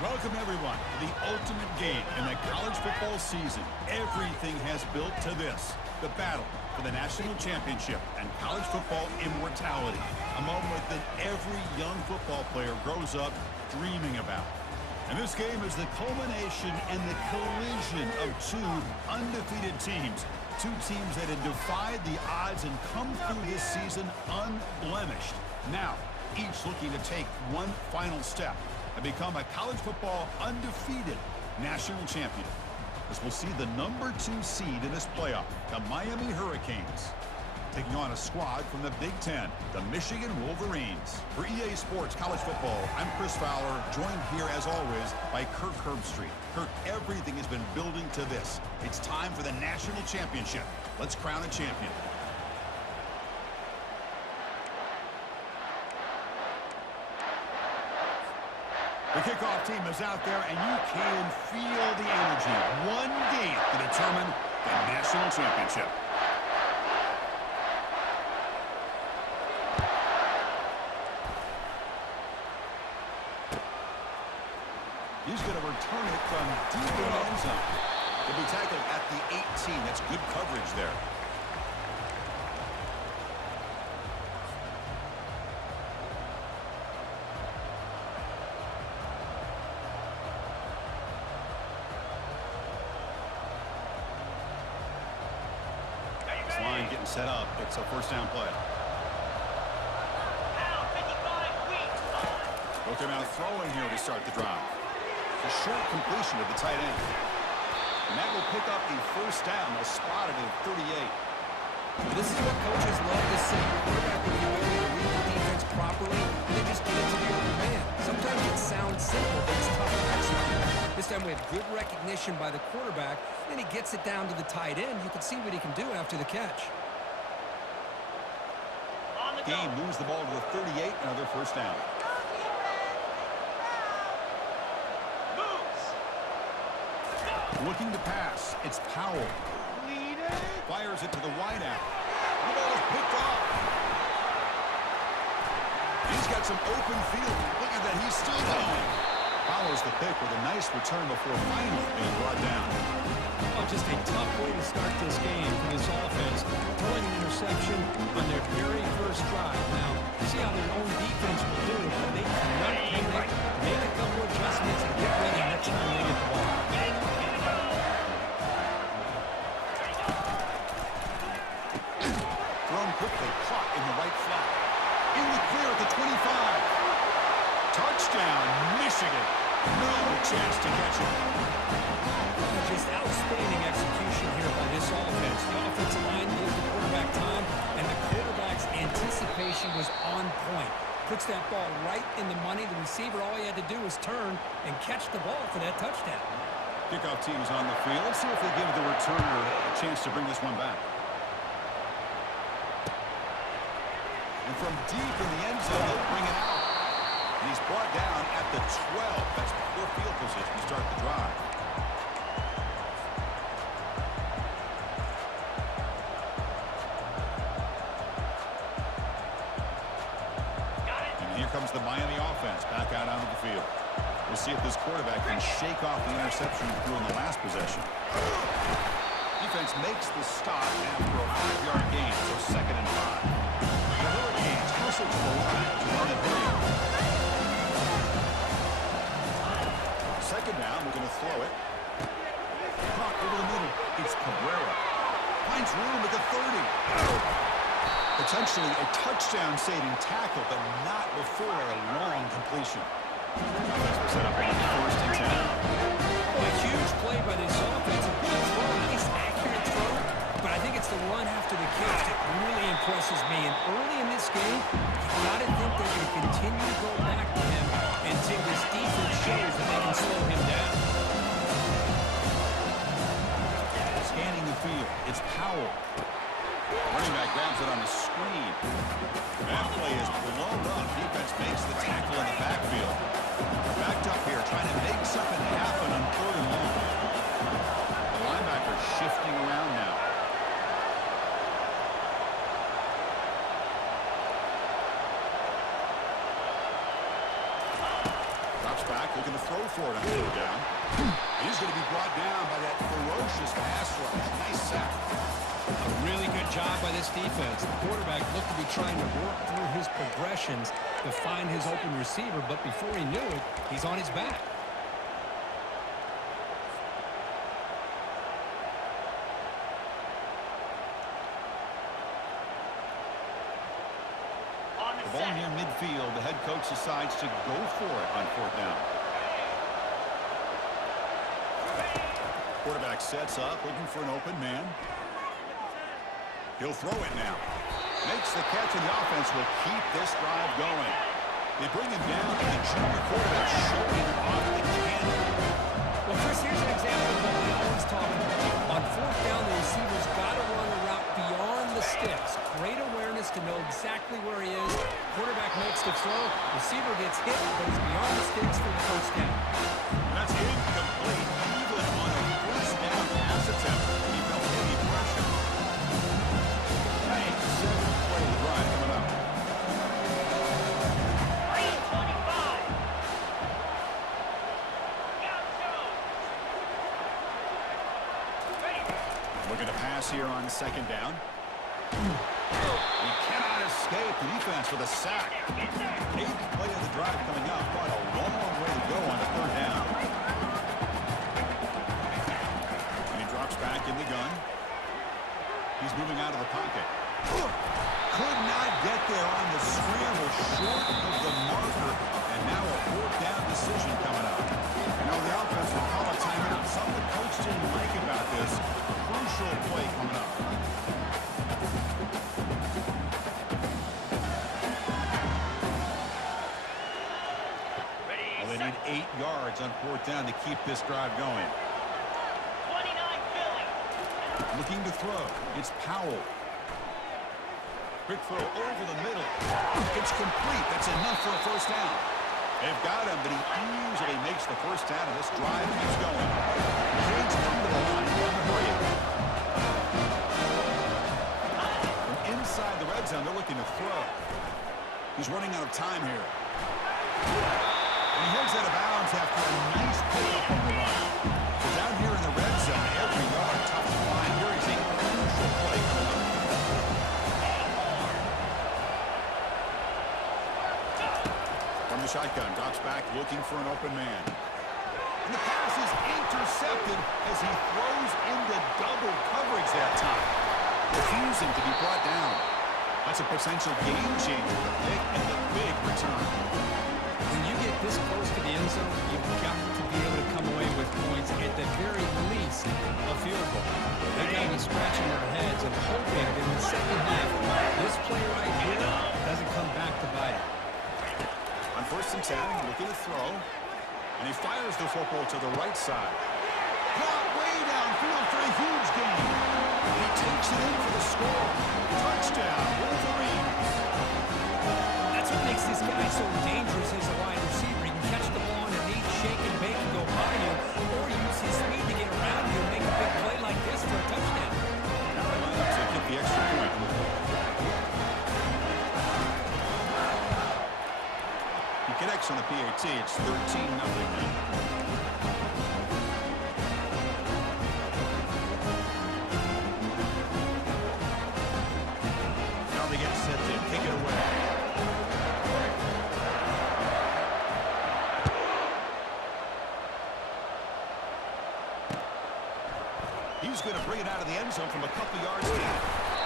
Welcome, everyone, to the ultimate game in the college football season. Everything has built to this, the battle for the national championship and college football immortality, a moment that every young football player grows up dreaming about. And this game is the culmination and the collision of two undefeated teams, two teams that had defied the odds and come through this season unblemished. Now, each looking to take one final step and become a college football undefeated national champion, as we'll see the number 2 seed in this playoff, the Miami Hurricanes, taking on a squad from the Big Ten, the Michigan Wolverines. For EA Sports College Football, I'm Chris Fowler, joined here as always by Kirk Herbstreit. Kirk, everything has been building to this. It's time for the national championship. Let's crown a champion. The kickoff team is out there, and you can feel the energy. One game to determine the national championship. He's going to return it from deep in the end zone. He'll be tackled at the 18. That's good coverage there. Line getting set up. It's a first down play. Looking out throwing here to start the drive. A short completion to the tight end. And that will pick up the first down. They'll spot it at 38. This is what coaches love to see. Quarterback with the ability to read the defense properly and then just get it to the open man. Sometimes it sounds simple, but it's tough to execute. This time we have good recognition by the quarterback. Then he gets it down to the tight end. You can see what he can do after the catch. Game moves the ball to the 38. Another first down. Looking to pass. It's Powell. Fires it to the wideout. The ball is picked off. He's got some open field. Look at that. He's still going. Follows the pick with a nice return before finally being brought down. Oh, just a tough way to start this game for this offense. Throwing an interception on their very first drive. Now, see how their own defense will do it, but they can run panic, make a couple adjustments, and get ready next time they get the ball. Thrown quickly, caught in the right flat. In the clear at the 25. Touchdown, Michigan. No chance to catch it. Just outstanding execution here by this offense. The offensive line gives the quarterback time, and the quarterback's anticipation was on point. Puts that ball right in the money. The receiver, all he had to do was turn and catch the ball for that touchdown. Kickoff team is on the field. Let's see if they give the returner a chance to bring this one back. And from deep in the end zone, they'll bring it out. And he's brought down at the 12. That's poor field position to start the drive. And here comes the Miami offense back out onto the field. We'll see if this quarterback can shake off the interception he threw in the last possession. Defense makes the stop after a 5-yard gain, so 2nd and 5. The Hurricanes hustle to the line to run it here. 2nd down, we're going to throw it. Caught over the middle. It's Cabrera. Finds room at the 30. Potentially a touchdown-saving tackle, but not before a long completion. Defense set up on 1st and 10. Well, a huge play by this offense. A good throw, nice accurate throw, but I think it's the run after the catch that really impresses me. And early in this game, you got to think they're going to continue to go back to him until this defense shows that they can slow him down. Scanning the field, it's Powell. Running back grabs it on the screen. That play is blown up. Defense makes the tackle in the backfield. Backed up here, trying to make something happen on 3rd and long. The linebacker shifting around now. Drops back, looking to throw for it on third down. He's going to be brought down by that ferocious pass rush. Nice sack. A really good job by this defense. The quarterback looked to be trying to work through his progressions to find his open receiver, but before he knew it, he's on his back. The ball near midfield. The head coach decides to go for it on fourth down. Quarterback sets up, looking for an open man. He'll throw it now. Makes the catch, and the offense will keep this drive going. They bring him down, and the junior quarterback showing off the cannon. Well, Chris, here's an example of what we always talk about. On fourth down, the receiver's got to run a route beyond the sticks. Great awareness to know exactly where he is. Quarterback makes the throw. Receiver gets hit, but he's beyond the sticks for the first down. That's incomplete. Even on a first down pass attempt, he felt heavy pressure. Seventh play of the drive coming up. Looking to pass here on second down. He cannot escape the defense with a sack. Eighth play of the drive coming up. What a long way to go on the third down. And he drops back in the gun. He's moving out of the pocket. Could not get there on the scramble, short of the marker. And now a fourth down decision coming up. Now the offense will call a timeout. Something the coach didn't like about this. Crucial play coming up. Well, they need 8 yards on fourth down to keep this drive going. 29 Philly. Looking to throw. It's Powell. Quick throw over the middle. It's complete. That's enough for a first down. They've got him, but he easily makes the first down, and this drive keeps going. Kids come to the line. Hurry. From inside the red zone, they're looking to throw. He's running out of time here. And he heads out of bounds after a nice pickup on the run. So down here in the red zone, every yard tough to find. Here is a crucial play coming up. From the shotgun, drops back, looking for an open man. And the pass is intercepted as he throws into double coverage that time. Refusing to be brought down. That's a potential game changer, the pick and the big return. When you get this close to the end zone, you've got to be able to come away with points, at the very least, a field goal. They got to be scratching their heads and hoping that in the second half, this play right here doesn't come back to bite it. On first and 10, looking to throw. And he fires the football to the right side. Caught way downfield for a huge gain. He takes it in for the score. Touchdown, Wolverines. That's what makes this guy so dangerous as a wide receiver. He can catch the ball underneath, shake and bake and go by you, or use his speed to get around you and make a big play like this for a touchdown. Carolina to get the extra point. He connects on the PAT. It's 13-0 now. Now they get set to kick it away. He's going to bring it out of the end zone from a couple yards deep.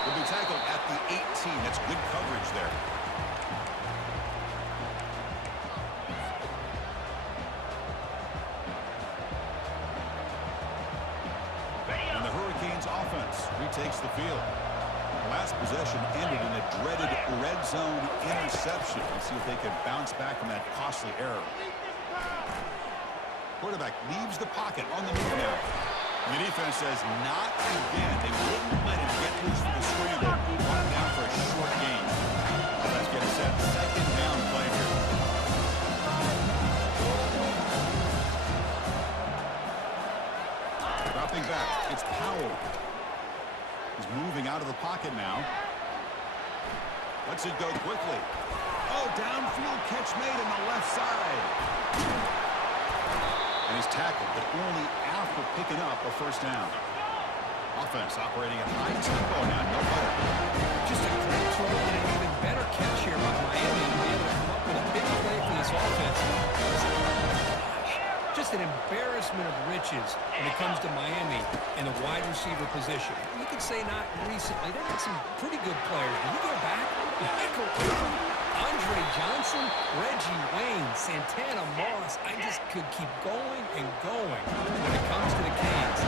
Will be tackled at the 18. That's good coverage there. And the Hurricanes offense retakes the field. The last possession ended in a dreaded red zone interception. Let's see if they can bounce back from that costly error. Quarterback leaves the pocket on the move now. And the defense says not again. They wouldn't let him get loose for the scramble. Brought him down for a short gain. Let's get set. Second down play here. Dropping back. It's Powell. He's moving out of the pocket now. Lets it go quickly. Oh, downfield catch made on the left side. And he's tackled, but only after picking up a first down. Offense operating at high tempo now, no better. Just a great throw and an even better catch here by Miami to be able to come up with a big play for this offense. Just an embarrassment of riches when it comes to Miami in the wide receiver position. You could say not recently. They've got some pretty good players. When you go back, Michael Irvin, Andre Johnson, Reggie Wayne, Santana Moss. I just could keep going and going when it comes to the Canes.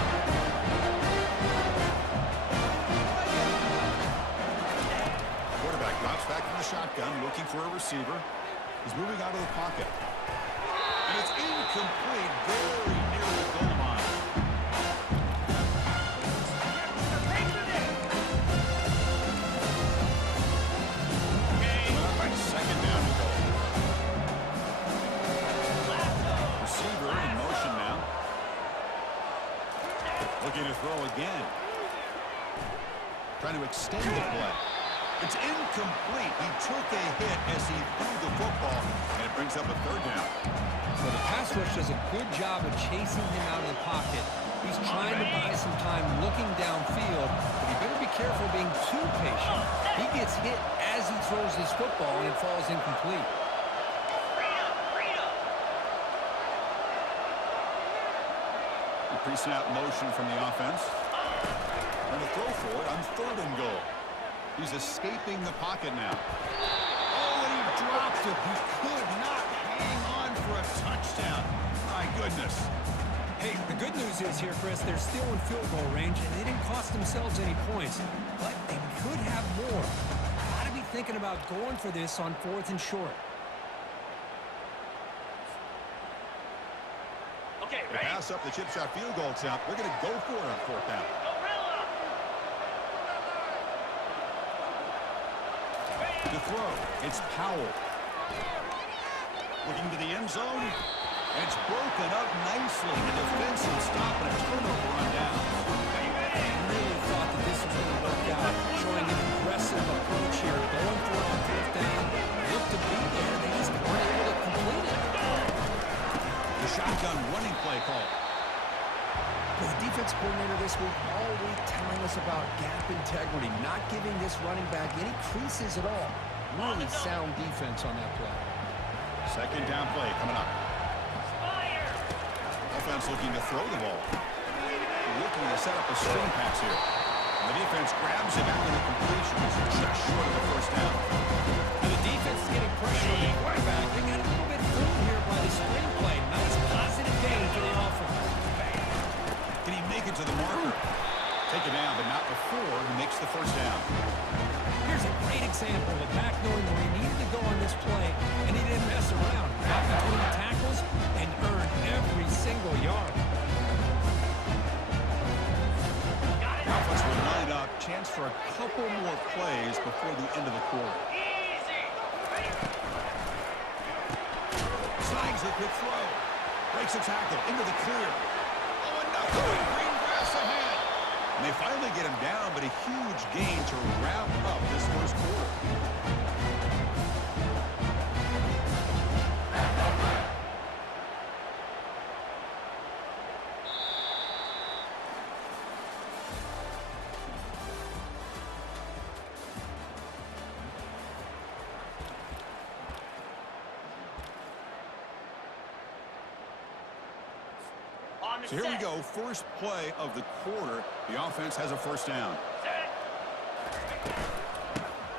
Quarterback drops back from the shotgun, looking for a receiver. He's moving out of the pocket. And it's incomplete, very near the goal line. Second down to go. Receiver in motion now. Looking to throw again. Trying to extend the play. It's incomplete. He took a hit as he threw the football, and it brings up a third down. Well, the pass rush does a good job of chasing him out of the pocket. He's trying to buy some time looking downfield, but he better be careful being too patient. He gets hit as he throws his football, and it falls incomplete. Pre-snap motion from the offense. And a throw for it on third and goal. He's escaping the pocket now. Oh, and he dropped it. He could not hang on for a touchdown. My goodness. Hey, the good news is here, Chris, they're still in field goal range, and they didn't cost themselves any points. But they could have more. Got to be thinking about going for this on 4th and short. Okay, They ready? pass up the chip shot field goal attempt. They're going to go for it on 4th down. Gorilla! To throw, it's Powell. Looking to the end zone. And it's broken up nicely. The defensive stop and a turnover on down. Really thought that this was going to work out, showing an aggressive approach here, going for it on 4th down. Looked to be there, they just weren't able to complete it. The shotgun running play call. The defense coordinator this week all week telling us about gap integrity, not giving this running back any creases at all. Really sound defense on that play. Second down play coming up. Fire! Offense looking to throw the ball. Looking to set up a screen pass here. And the defense grabs him after the completion. He's just short of the first down. And the defense is getting pressure on the quarterback. They got a little bit fooled here by the screen play. Nice positive gain for the offense. Can he make it to the marker? Take it down, but not before he makes the first down. Here's a great example of a back knowing where he needed to go on this play, and he didn't mess around. Got between the tackles and earned every single yard. The offense will line up. Chance for a couple more plays before the end of the quarter. Easy! Slides the quick throw. Breaks a tackle into the clear. Oh, enough going. Green grass ahead. And they finally get him down, but a huge gain to wrap up this first quarter. On the So here we set. go, first play of the quarter. The offense has a first down. Set.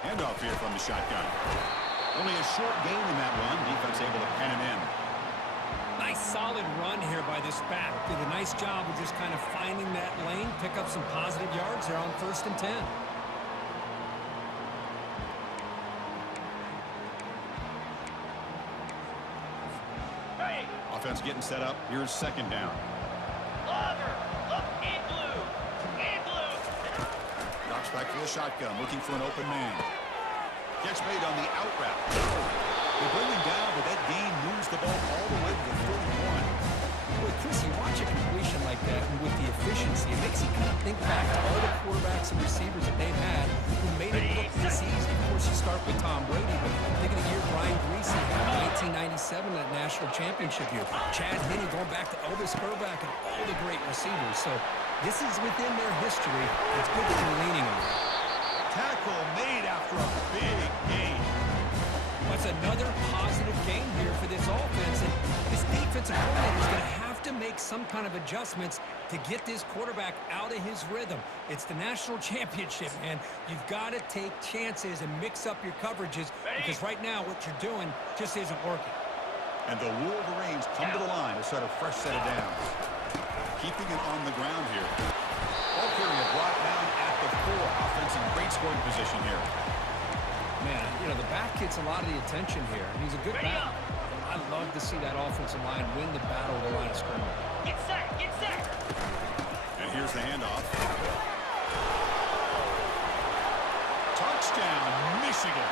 Handoff here from the shotgun. Only a short gain in that run. Defense able to pen him in. Nice solid run here by this back. Did a nice job of just kind of finding that lane, pick up some positive yards there on 1st and 10. Hey, Offense getting set up. Here's second down. Logger! Look, in blue! In blue! Drops back for the shotgun, looking for an open man. Catch made on the out route. They bring him down, but that gain moves the ball all the way to the 31. Boy, Chris, you watch a completion like that, and with the efficiency consistency. It makes you kind of think back to all the quarterbacks and receivers that they've had who made it look this easy. Of course, you start with Tom Brady, but think of the year Brian Greasy had, 1997, that national championship year. Chad Henne going back to Elvis Burback and all the great receivers. So this is within their history. It's good that you're leaning on it. Tackle made after a big gain. That's another positive game here for this offense. And this defensive coordinator is going to have to make some kind of adjustments to get this quarterback out of his rhythm. It's the national championship, man. You've got to take chances and mix up your coverages because right now what you're doing just isn't working. And the Wolverines come to the line to set a fresh set of downs. Keeping it on the ground here. Ball carrier brought down at the 4. Offense in great scoring position here. Man, you know, the back gets a lot of the attention here. And he's a good back. I love to see that offensive line win the battle of the line of scrimmage. Get set, get set. And here's the handoff. Touchdown, Michigan.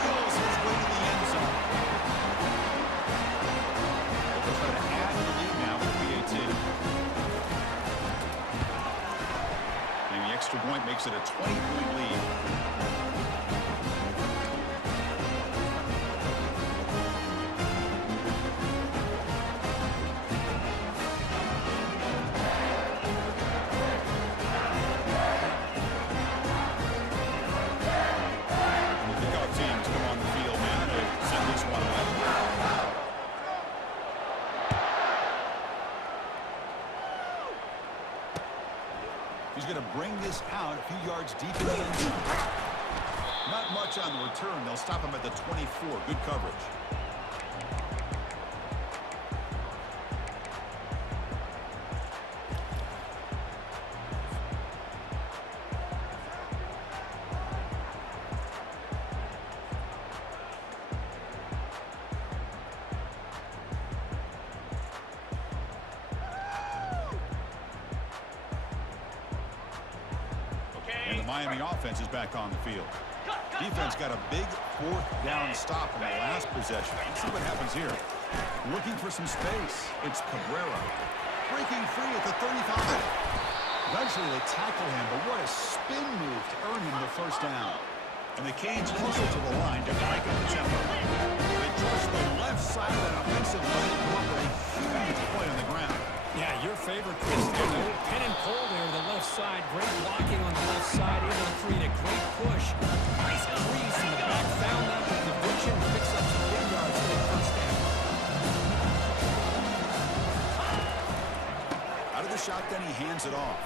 Wheels his way to the end zone. They'll try to add to the lead now with the PAT. And the extra point makes it a 20-point lead. He's going to bring this out a few yards deep in the end zone. Not much on the return. They'll stop him at the 24. Good coverage. And the Miami offense is back on the field. Defense got a big 4th down stop in the last possession. Let's see what happens here. Looking for some space. It's Cabrera. Breaking free at the 35. Eventually they tackle him, but what a spin move to earn him the first down. And the Canes hustle to the line to break up the tempo. They trust the left side of that offensive line to come up with a huge play on the ground. Yeah, your favorite, Chris. The old pin and pull there, the left side. Great blocking on the left side. Able to create a great push. Nice crease in the back. Found that with the vision. Picks up some big yards for the first down. Out of the shotgun, he hands it off.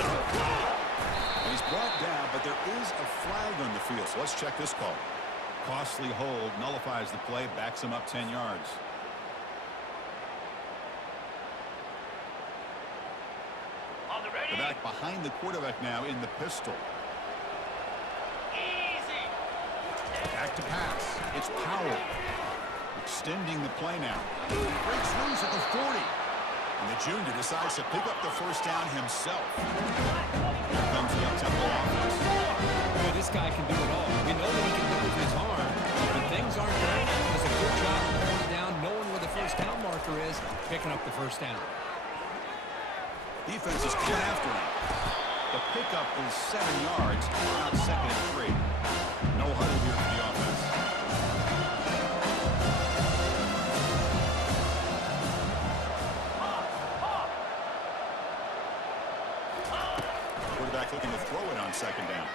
And he's brought down, but there is a flag on the field. So let's check this call. Costly hold, nullifies the play, backs him up 10 yards. The back behind the quarterback now in the pistol. Easy. Back to pass. It's Powell. Extending the play now. Breaks loose at the 40. And the junior decides to pick up the first down himself. Here comes the up-tempo offense. Boy, this guy can do it all. We know what he can do with his arm. But when things aren't there, he does a good job of pulling it down, knowing where the first down marker is, picking up the first down. Defense is coming after him. The pickup is 7 yards. Now 2nd and 3. No huddle here for the offense. Quarterback looking to throw it on 2nd down.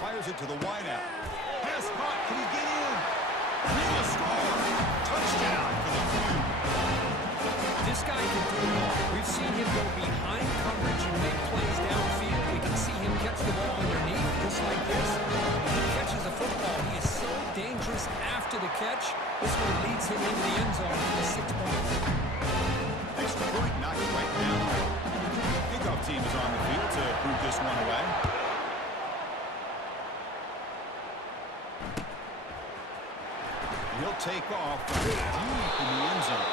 Fires it to the wideout. Pass caught. Can he get in? He will score. Touchdown for the Blue. This guy can do it all. We've seen him go behind coverage and make plays downfield. We can see him catch the ball underneath just like this. When he catches a football, he is so dangerous after the catch. This one leads him into the end zone for the 6 points. Extra point, knock it right down. Kickoff team is on the field to move this one away. He'll take off deep in the end zone.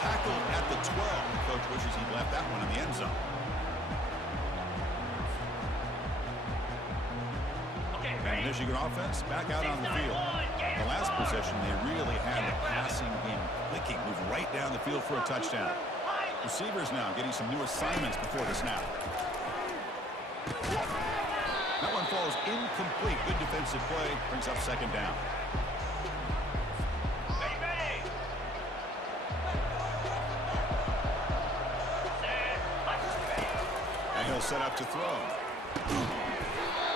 Tackled at the 12. The coach wishes he'd left that one in the end zone. Okay, And the ready? Michigan offense back out on the field. The last possession, they really had the passing game clicking. Moved right down the field for a touchdown. Receivers now getting some new assignments before the snap. That one falls incomplete. Good defensive play. Brings up second down. And he'll set up to throw.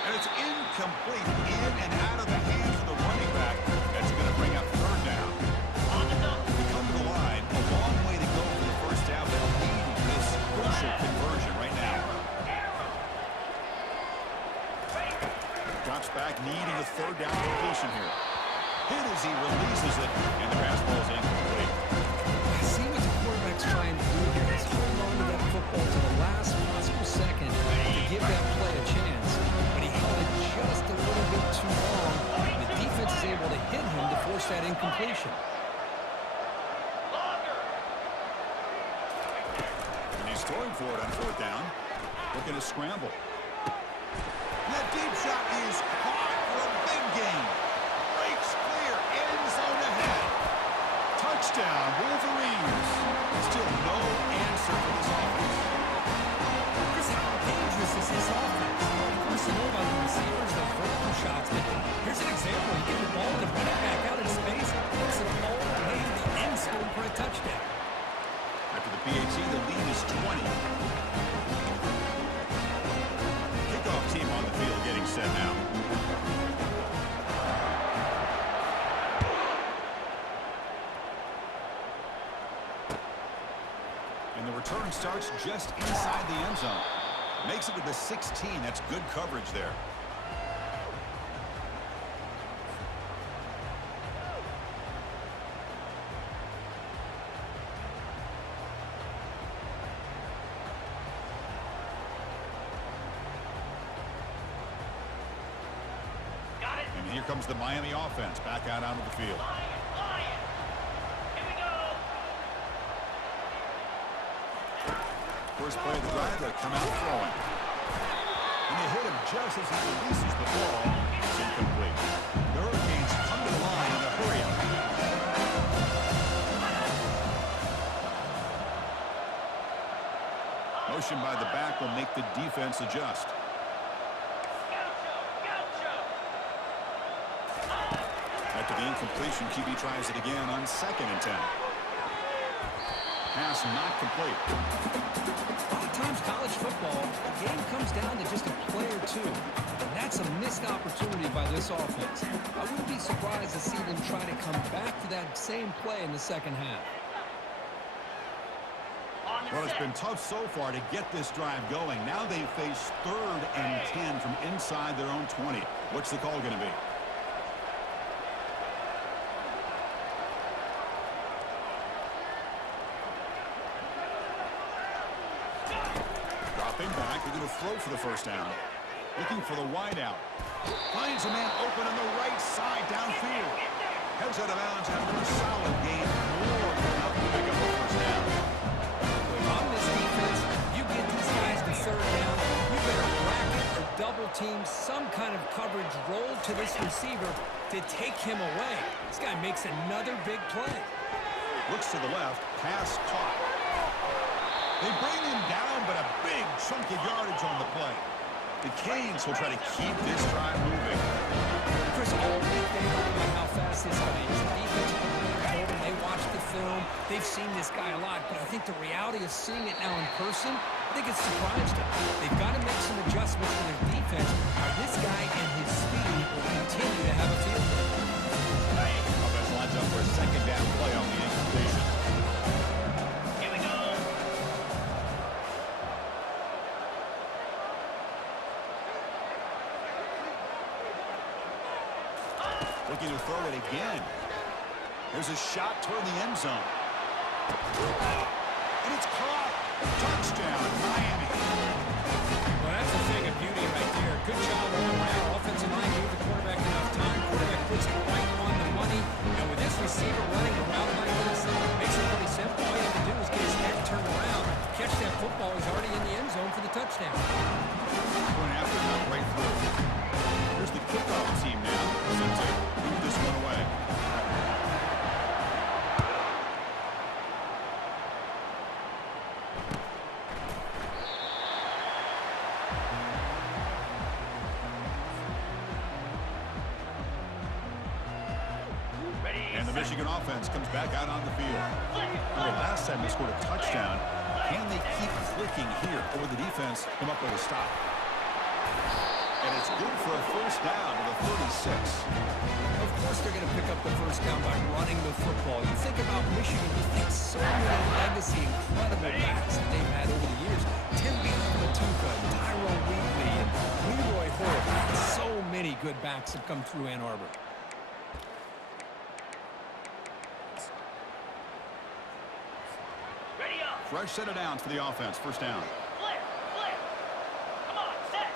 And it's incomplete. In and out of the hands of the running back. That's going to bring up third down. We come to the line. A long way to go for the first down. They'll need this crucial conversion right now. Drops back, needing a third down completion here. Hit as he releases it, and the pass ball is incomplete. I see what the quarterback's trying to do here. He's holding on to that football to the last possible second to give that play a chance. But he held it just a little bit too long. And the defense is able to hit him to force that incompletion. And he's throwing for it on fourth down. Looking to scramble. That deep shot is caught for a big gain. Breaks clear, end zone ahead. Touchdown, Wolverines. Still no answer for this offense. Chris, how dangerous is this offense? Of course, you know about the receivers, those vertical shots. But here's an example. You get the ball and run it back out in space. It's an all the way to the end zone for a touchdown. After the PAT, the lead is 20. Kickoff team on the field getting set now. And the return starts just inside the end zone. Makes it to the 16. That's good coverage there. And here comes the Miami offense back out onto the field. First play of the drive, they come out throwing. And they hit him just as he releases the ball. It's incomplete. The Hurricanes come to the line in a hurry-up. Motion by the back will make the defense adjust. After the incompletion, QB tries it again on 2nd and 10. Pass not complete. A lot of times college football, the game comes down to just a play or two. And that's a missed opportunity by this offense. I wouldn't be surprised to see them try to come back to that same play in the second half. Well, it's been tough so far to get this drive going. Now they face 3rd and 10 from inside their own 20. What's the call going to be? Dropping back, they're going to throw for the first down. Looking for the wide out. Finds a man open on the right side downfield. Heads out of bounds after a solid gain. More than enough to pick up the first down. On this defense, you get these guys to third down, you better bracket or double team some kind of coverage roll to this receiver to take him away. This guy makes another big play. Looks to the left, pass caught. They bring him down, but a big chunk of yardage on the play. The Canes will try to keep this drive moving. Chris, all week they heard about how fast this guy is. The defensive coordinator told them they watched the film. They've seen this guy a lot, but I think the reality of seeing it now in person, I think it's surprised them. They've got to make some adjustments to their defense, or this guy and his speed will continue to have a field day. Offense lines up for a second down play on the incompletion. Here we go. Looking to throw it again. There's a shot toward the end zone. And it's caught. Touchdown, Miami. Well, that's a thing of beauty right there. Good job all around. Offensive line gave the quarterback enough time. Quarterback puts it right on the money. And with this receiver running around like this, makes it pretty simple. All you have to do is get his head turned around, catch that football. He's already in the end zone for the touchdown. Going after him right through. Here's the kickoff team now. Set to move this one away. Michigan offense comes back out on the field. Remember, last time they scored a touchdown. Can they keep clicking here, or will the defense come up with a stop? And it's good for a first down to the 36. Of course they're going to pick up the first down by running the football. You think about Michigan, you think so many legacy, incredible backs that they've had over the years. Tim Matuka, Tyrone Wheatley, and Leroy Hoare. So many good backs have come through Ann Arbor. Ready up. Fresh set of downs for the offense. First down. Flip. Come on, set.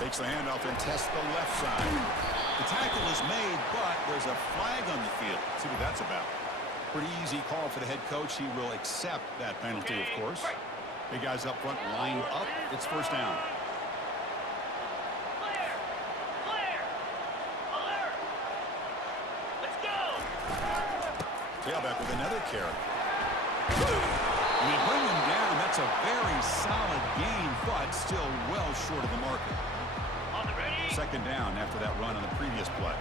Takes the handoff and tests the left side. The tackle is made, but there's a flag on the field. Let's see what that's about. Pretty easy call for the head coach. He will accept that penalty, of course. Big guys up front lined up. It's first down. Clear. Alert. Let's go. Tailback with another carry. And they bring him down. That's a very solid gain, but still well short of the marker. On the ready. Second down after that run on the previous play.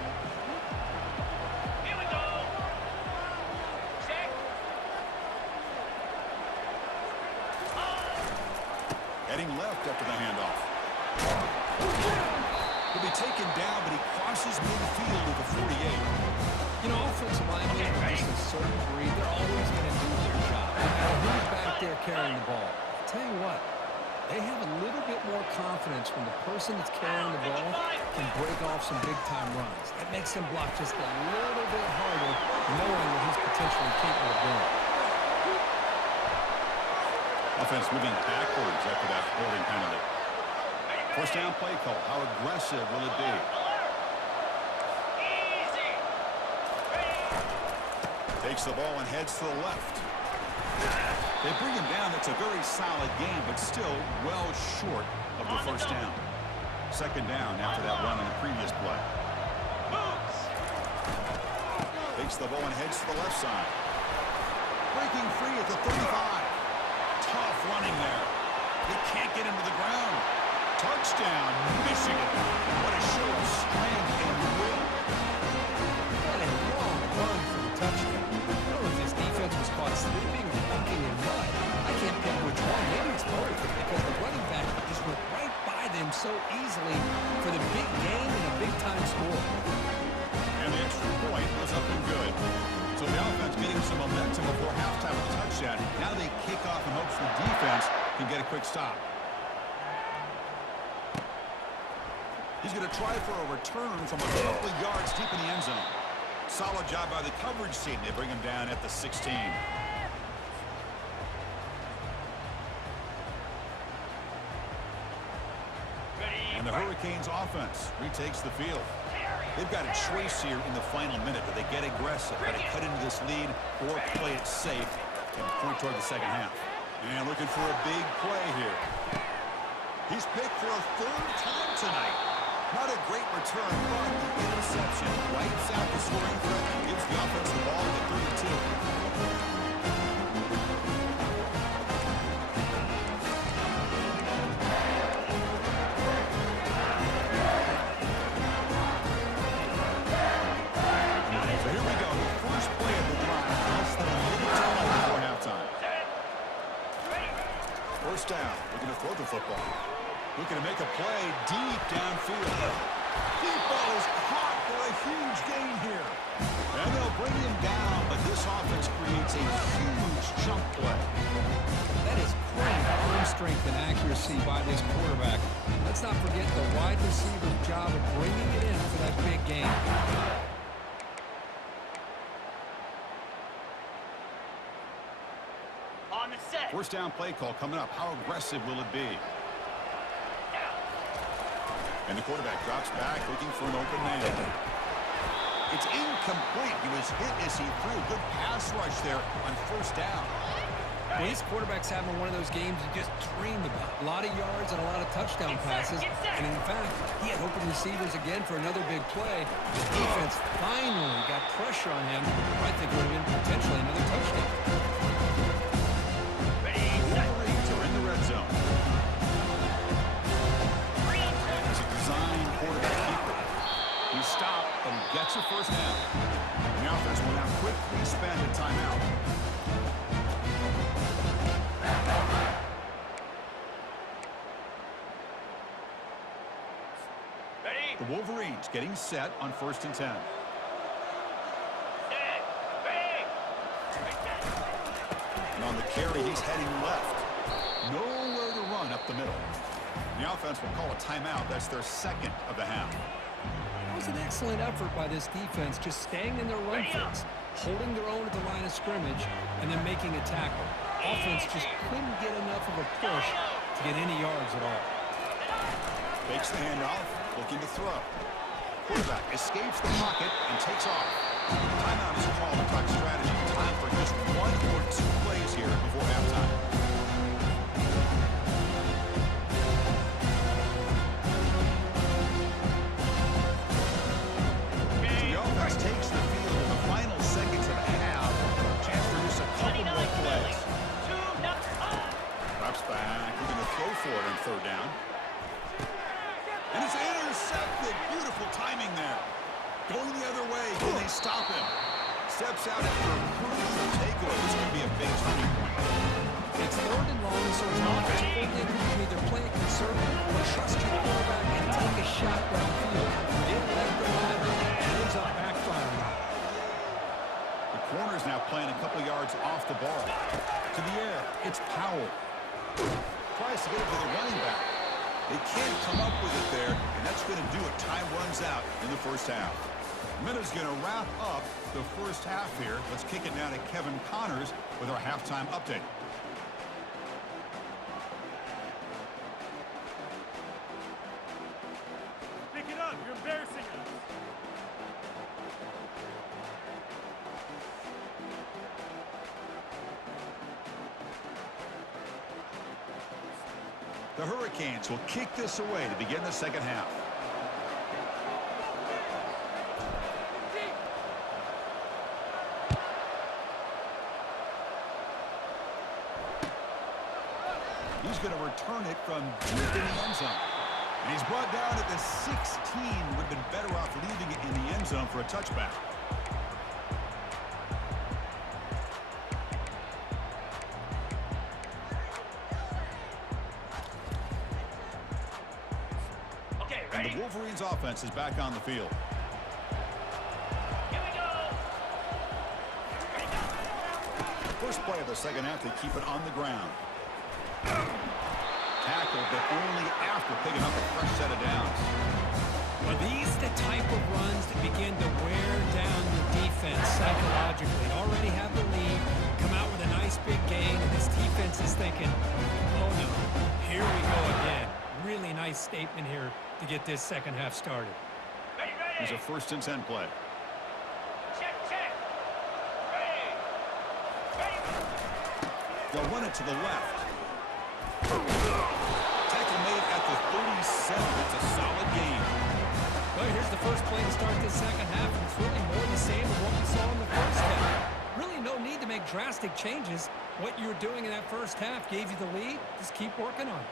Here we go. Check. Heading left after the handoff. He'll be taken down, but he crosses midfield at the 48. You know, offensive linemen are just a certain breed. They're always going to do their job. No matter who's back there carrying the ball. I'll tell you what, they have a little bit more confidence when the person that's carrying the ball can break off some big-time runs. That makes them block just a little bit harder, knowing what he's potentially capable of doing. Offense moving backwards after that holding penalty. First down play call. How aggressive will it be? Easy. Takes the ball and heads to the left. They bring him down. That's a very solid game, but still well short of the first down. Second down after that run on the previous play. Moves. Takes the ball and heads to the left side. Breaking free at the 35. Tough running there. He can't get him to the ground. Touchdown, Michigan. What a show of strength and will. What a long run for the touchdown. I don't know if his defense was caught sleeping or walking in mud. I can't pick which one. Maybe it's both, because the running back just went right by them so easily for the big game and a big-time score. And the extra point was up and good. So the offense getting some momentum before halftime with a touchdown. Now they kick off in hopes the defense can get a quick stop. He's going to try for a return from a couple of yards deep in the end zone. Solid job by the coverage team. They bring him down at the 16. And the Hurricanes offense retakes the field. They've got a choice here in the final minute. Do they get aggressive, try to cut into this lead, or play it safe and point toward the second half? And looking for a big play here. He's picked for a third time tonight. Not a great return, but the interception wipes out the scoring threat and gives the offense the ball at 32. First down, looking to throw the football. Looking to make a play deep downfield. Deep ball is caught for a huge gain here. And they'll bring him down, but this offense creates a huge jump play. That is great arm strength and accuracy by this quarterback. Let's not forget the wide receiver's job of bringing it in for that big game. On the set. First down play call coming up. How aggressive will it be? And the quarterback drops back looking for an open man. It's incomplete. He was hit as he threw. Good pass rush there on first down. Well, this quarterback's having one of those games you just dreamed about. A lot of yards and a lot of touchdown passes. And in fact, he had open receivers again for another big play. The defense finally got pressure on him. I think it would have been potentially another touchdown. Wolverines are in the red zone. He's a design quarterback keeper. He stopped, but he gets The Wolverines getting set on 1st and 10. And on the carry, he's heading left. Nowhere to run up the middle. The offense will call a timeout. That's their second of the half. That was an excellent effort by this defense, just staying in their run fix, holding their own at the line of scrimmage, and then making a tackle. Offense just couldn't get enough of a push to get any yards at all. Fakes the handoff, looking to throw. Quarterback escapes the pocket and takes off. Timeout is called to talk strategy. Time for just 1 or 2 plays here before halftime. So the offense takes the field in the final seconds of the half. Chance for just a couple more plays. Drops back, looking to throw for it on 3rd down. And it's intercepted. Beautiful timing there. Going the other way. Can they stop him? Steps out after a crucial takeaway. This could be a big turning point. It's 3rd and long, so his offense coordinator can either play it conservative or trust your quarterback and take a shot downfield. They elect the latter, and it ends up backfiring. The corner's now playing a couple yards off the ball. To the air. It's Powell. Tries to get it to the running back. They can't come up with it there, and that's going to do it. Time runs out in the 1st half. Minute's going to wrap up the 1st half here. Let's kick it now to Kevin Connors with our halftime update. Pick it up. You're embarrassing us. The Hurricanes will kick this away to begin the 2nd half. He's going to return it from deep in the end zone. And he's brought down at the 16. Would have been better off leaving it in the end zone for a touchback. And the Wolverines offense is back on the field. Here we go. First play of the 2nd half, they keep it on the ground. Tackled, but only after picking up a fresh set of downs. Are these the type of runs that begin to wear down the defense psychologically? Already have the lead, come out with a nice big gain, and this defense is thinking, oh no, here we go again. Really nice statement here to get this 2nd half started. Ready. Here's a 1st and 10 play. Check. Ready. They'll run it to the left. Tackle made at the 37. It's a solid game. Well, here's the first play to start this 2nd half, and it's really more the same of what we saw in the 1st half. Really no need to make drastic changes. What you were doing in that 1st half gave you the lead. Just keep working on it.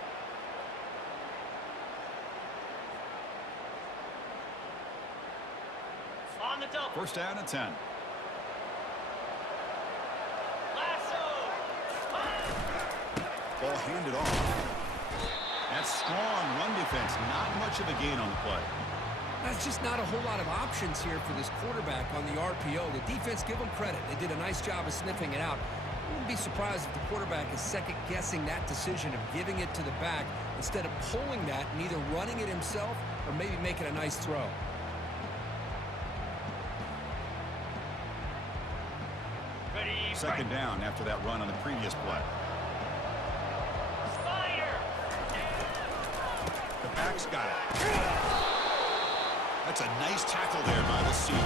On the double. 1st down and 10. Lasso. Ball handed off. That's strong run defense. Not much of a gain on the play. That's just not a whole lot of options here for this quarterback on the RPO. The defense, give them credit. They did a nice job of sniffing it out. I wouldn't be surprised if the quarterback is second-guessing that decision of giving it to the back instead of pulling that and either running it himself or maybe making a nice throw. Ready. 2nd down after that run on the previous play. Spider. The back's got it. That's a nice tackle there by the senior.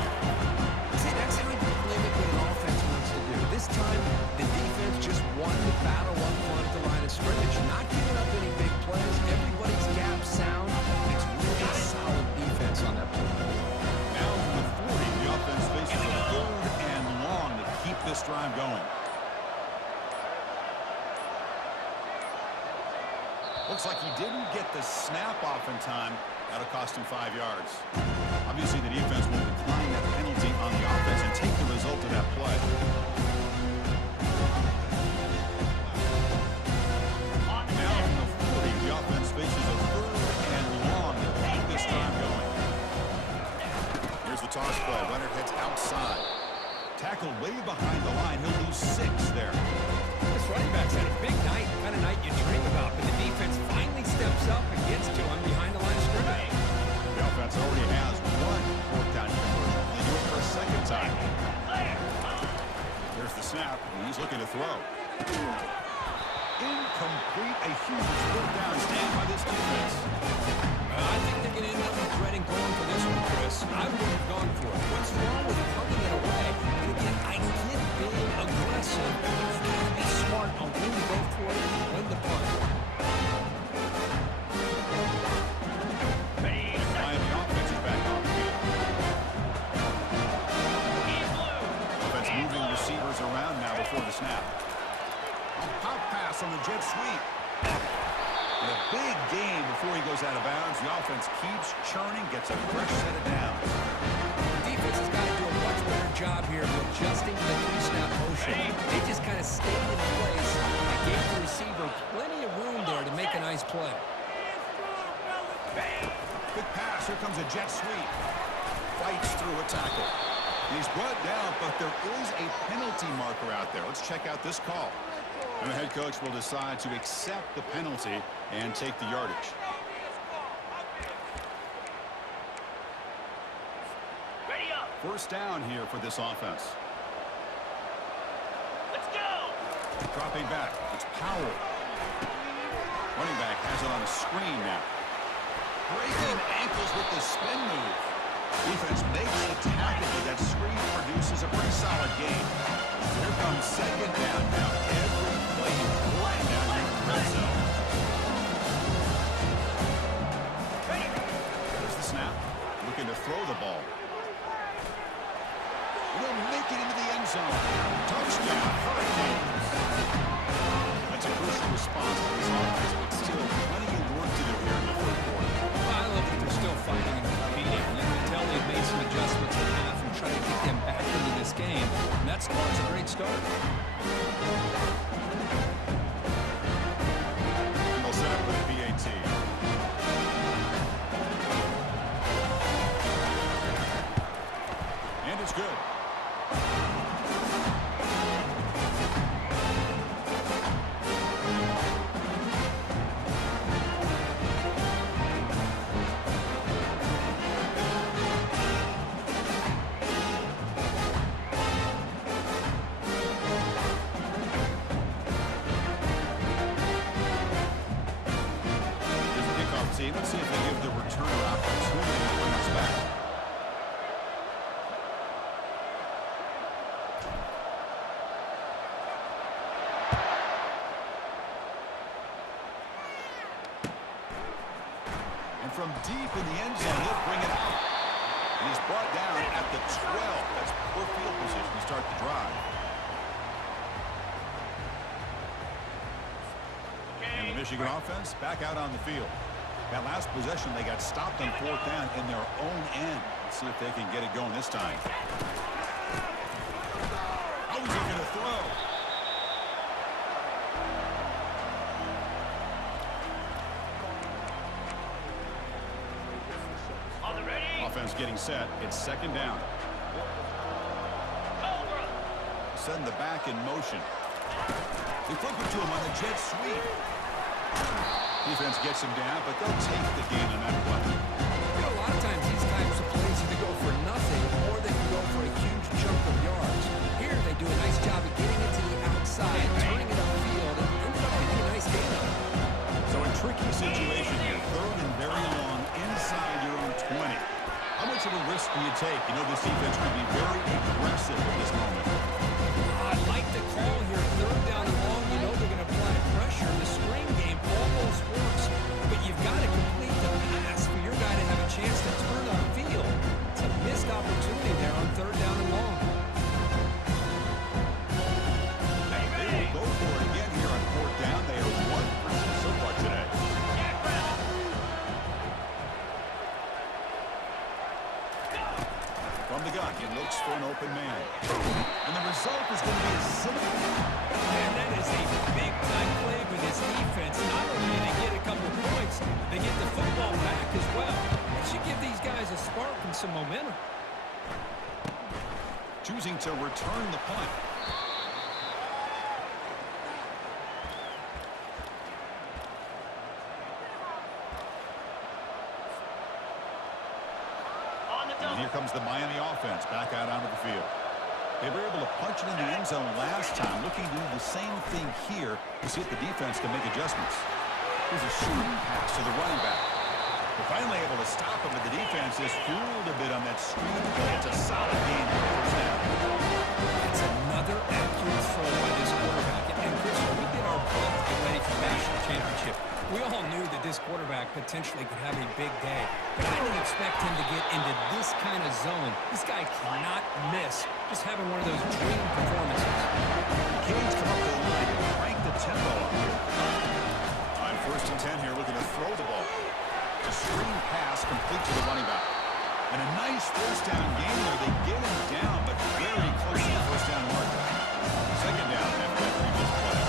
See, that's how you limit what an offense wants to do. This time, the defense just won the battle up front at the line of scrimmage, not giving up any big plays. Everybody's gap sound. It's really solid defense on that play. Now from the 40, the offense faces a 3rd and long to keep this drive going. Looks like he didn't get the snap off in time. That'll cost him 5 yards. Obviously, the defense will decline that penalty on the offense and take the result of that play. Now from the 40, the offense faces a 3rd and long to keep this drive going. behind the line. He'll lose 6 there. This running back's had a big night, kind of night you dream about, but the defense finally steps up and gets to him behind the line of scrimmage. The offense already has 1 fourth down conversion. They do it for a second time. There's the snap, and he's looking to throw. Incomplete, a huge fourth down stand by this defense. I think they're going to end up regretting going for this one, Chris. I wouldn't have gone for it. What's wrong with punting it away? And again, I get being aggressive. You've got to be smart on when to go for it and when to punt. Miami offense is back on the field. Offense moving receivers around now before the snap. A pop pass on the jet sweep. And a big gain before he goes out of bounds. The offense keeps churning, gets a fresh set of downs. The defense has got to do a much better job here of adjusting to the three-snap motion. They just kind of stayed in place and gave the receiver plenty of room there to make a nice play. Quick pass. Here comes a jet sweep. Fights through a tackle. He's brought down, but there is a penalty marker out there. Let's check out this call. And the head coach will decide to accept the penalty and take the yardage. Ready up. First down here for this offense. Let's go. Dropping back. It's Powell. Running back has it on a screen now. Breaking ankles with the spin move. Defense makes the tackle, but that screen produces a pretty solid gain. So here comes second down now. Every play right down here in the red zone. There's the snap. Looking to throw the ball. Will make it into the end zone. Touchdown, Hurricanes. That's a crucial response to this offense, but still plenty of work to do here in the third quarter. Well, I look like they're still fighting and competing. You can tell they've made some adjustments in half and trying to get them back into this game. And that score's a great start. We'll set up with the PAT. And it's good. Let's see if they give the returner opportunity to bring us back. And from deep in the end zone, he'll bring it out. And he's brought down at the 12. That's poor field position to start the drive. And the Michigan offense back out on the field. That last possession, they got stopped on fourth down in their own end. Let's see if they can get it going this time. How is he going to throw? On the ready. Offense getting set. It's second down. Cobra. Send the back in motion. They flip it to him on the jet sweep. Defense gets him down, but they'll take the gain on that play. You know, a lot of times these types of plays either go for nothing or they can go for a huge chunk of yards. Here they do a nice job of getting it to the outside, turning it upfield, and ended up getting a nice gain on it. So a tricky situation here. Third and very long inside your own 20. How much of a risk do you take? You know, this defense could be very aggressive at this moment. I like the call here. Third down and long, you know they're going to apply pressure. The screen game almost works, but you've got to complete the pass for your guy to have a chance to turn upfield. It's a missed opportunity there on third down and long. They will go for it again here on fourth down. They are 1 so far today. From the gun, he looks for an open man. And the to return the punt. And here comes the Miami offense back out onto the field. They were able to punch it in the end zone last time, looking to do the same thing here to see if the defense can make adjustments. Here's a shooting pass to the running back. They're finally able to stop him, but the defense is fooled a bit on that screen play. It's a solid game for the first half. It's another accurate throw by this quarterback. And Chris, when we did our prep to get ready for the national championship, we all knew that this quarterback potentially could have a big day. But I didn't expect him to get into this kind of zone. This guy cannot miss. Just having one of those dream performances. The Canes come up to the line and crank the tempo up. On 1st and 10 here, looking to throw the ball. A screen pass complete to the running back. And a nice first down game there. They get him down, but very close to the first down marker. Second down after that previous play.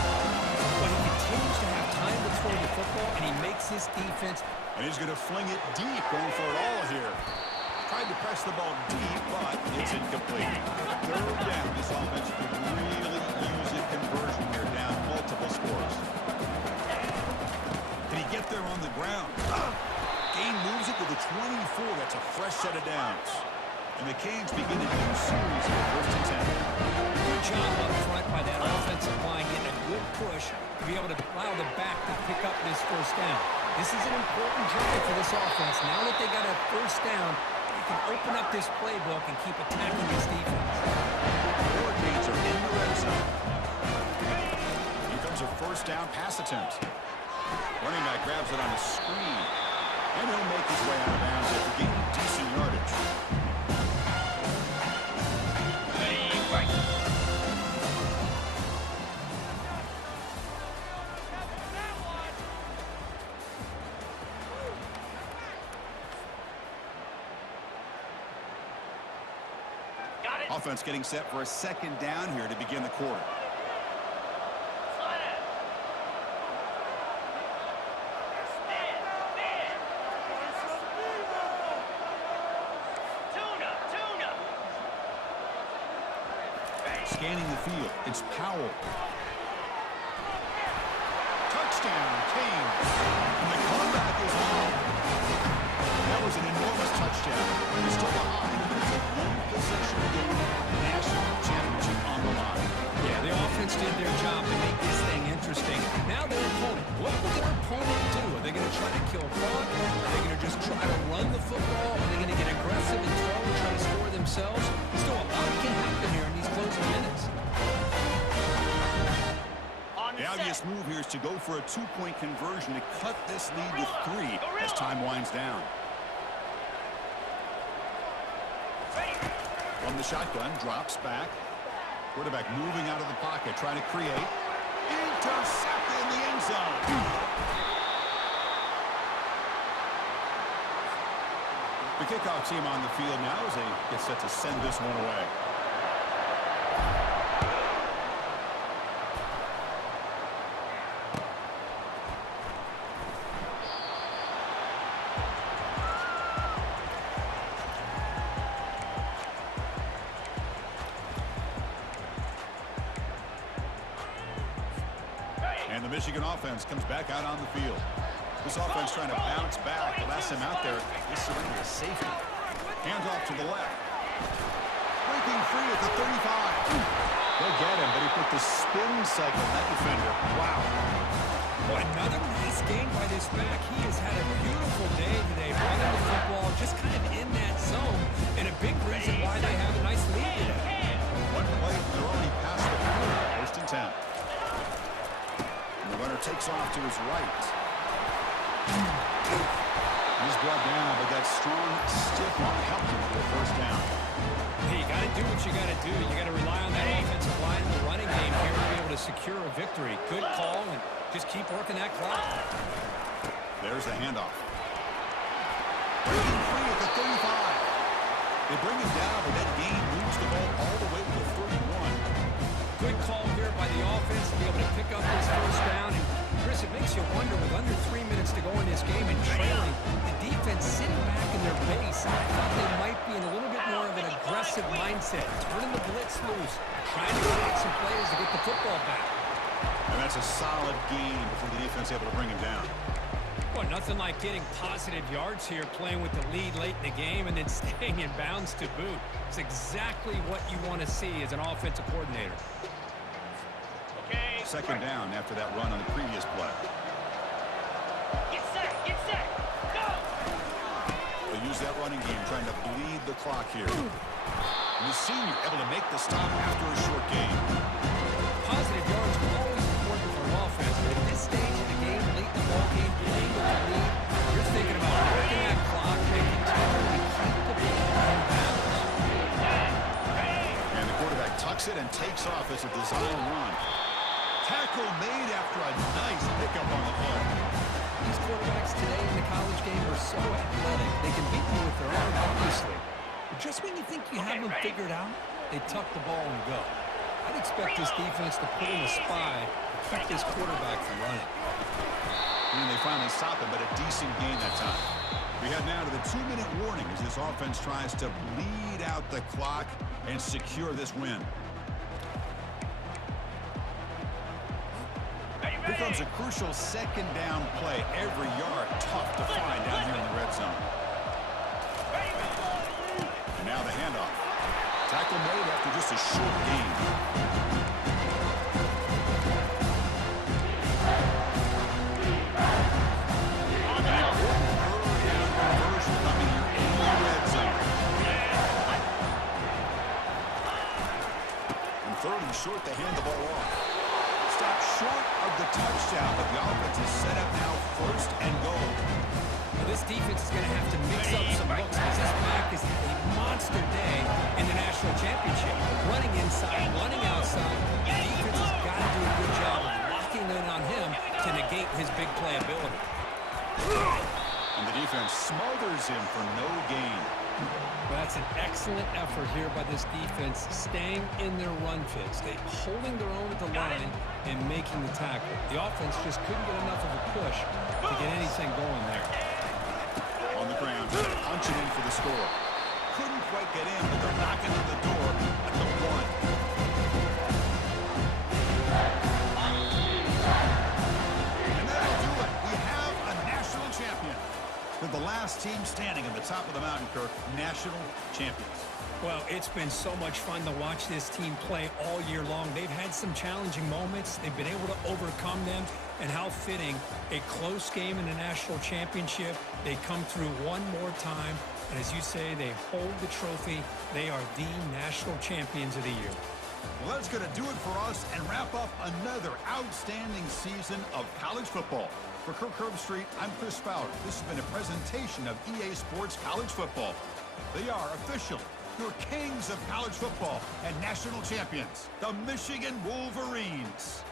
But he continues to have time to throw the football, and he makes his defense. And he's going to fling it deep, going for it all here. Tried to press the ball deep, but it's incomplete. Third down, this offense could really use a conversion here, down multiple scores. Can he get there on the ground? Gain moves it to the 24. That's a fresh set of downs. And the Canes begin a new series on 1st and 10. Good job up front by that offensive line, getting a good push to be able to allow the back to pick up this first down. This is an important drive for this offense. Now that they got a first down, they can open up this playbook and keep attacking this defense. The Hurricanes are in the red zone. Here comes a first down pass attempt. Running back grabs it on the screen. And he'll make his way out of bounds after gaining decent yardage. Offense getting set for a second down here to begin the quarter. Scanning the field, it's Powell. Touchdown, Canes. And the comeback is on. That was an enormous touchdown. It's still behind, but it's a one-possession game. National championship on the line. Yeah, the offense did their job to make this thing interesting. Now their opponent. What will their opponent do? Are they going to try to kill clock? Are they going to just try to run the football? Are they going to get aggressive and throw and try to score themselves? Still, a lot can happen here in these closing minutes. The obvious move here is to go for a two-point conversion to cut this lead to 3 as time winds down. From the shotgun, drops back. Quarterback moving out of the pocket, trying to create. Intercepted in the end zone. The kickoff team on the field now as they get set to send this one away. And the Michigan offense comes back out on the field. This offense trying to bounce back. The last time out there, they surrendered a safety. Hands off to the left. Breaking free at the 35. They'll get him, but he put the spin cycle on that defender. Wow. Boy, another nice game by this back. He has had a beautiful day today, running the football, just kind of in that zone, and a big reason why they have a nice lead today. One play, they're already past the 1st and 10. And the runner takes off to his right. He's brought down, but that strong, stiff arm helped him to a first down. Hey, you got to do what you got to do. You got to rely on that offensive line in the running game here to be able to secure a victory. Good call, and just keep working that clock. There's the handoff. Breaking free at the 35. They bring him down, but that gain moves the ball all the way to the 31. Good call here by the offense to be able to pick up this first down. And Chris, it makes you wonder, with under 3 minutes to go in this game and trailing, the defense sitting back in their base. I thought they might be in a little bit more of an aggressive aggressive mindset, turning the blitz loose, trying to create some players to get the football back. And that's a solid gain before the defense able to bring him down. Well, nothing like getting positive yards here, playing with the lead late in the game, and then staying in bounds to boot. It's exactly what you want to see as an offensive coordinator. Okay. Second down after that run on the previous play. Get set. Get set. Go. They use that running game trying to bleed the clock here. And the senior able to make the stop after a short game. Positive yards are always important for an offense, but at this stage of the game, late in the ball game, playing with the lead, you're thinking about working that clock, making time to keep the ball in bounds. And the quarterback tucks it and takes off as a design run. Tackle made after a nice pickup on the play. These quarterbacks today in the college game are so athletic. They can beat you with their arm, obviously. But just when you think you have them figured out, they tuck the ball and go. I'd expect this defense to put in a spy to keep this quarterback from running. And they finally stop him, but a decent gain that time. We head now to the 2-minute warning as this offense tries to bleed out the clock and secure this win. Here comes a crucial second down play. Every yard tough to find down here in the red zone. And now the handoff. Tackle made after just a short gain. An important third down conversion coming here in the red zone. And third and short, they hand the ball off. Stop short of the touchdown, but the offense is set up now first and goal. Well, this defense is going to have to mix up some looks because this back is a monster day in the national championship. Running inside, running outside. The defense has got to do a good job of locking in on him to negate his big play ability. And the defense smothers him for no gain. Well, that's an excellent effort here by this defense, staying in their run fits. They holding their own at the line and making the tackle. The offense just couldn't get enough of a push to get anything going there. On the ground, punching in for the score. Couldn't quite get in, but they're knocking on the door at the 1. And that'll do it. We have a national champion. They're the last team standing at the top of the mountain, Kirk. National champions. Well, it's been so much fun to watch this team play all year long. They've had some challenging moments. They've been able to overcome them. And how fitting, a close game in the national championship. They come through one more time. And as you say, they hold the trophy. They are the national champions of the year. Well, that's going to do it for us and wrap up another outstanding season of college football. For Kirk Herbstreit, I'm Chris Fowler. This has been a presentation of EA Sports College Football. They are official, your kings of college football and national champions, the Michigan Wolverines.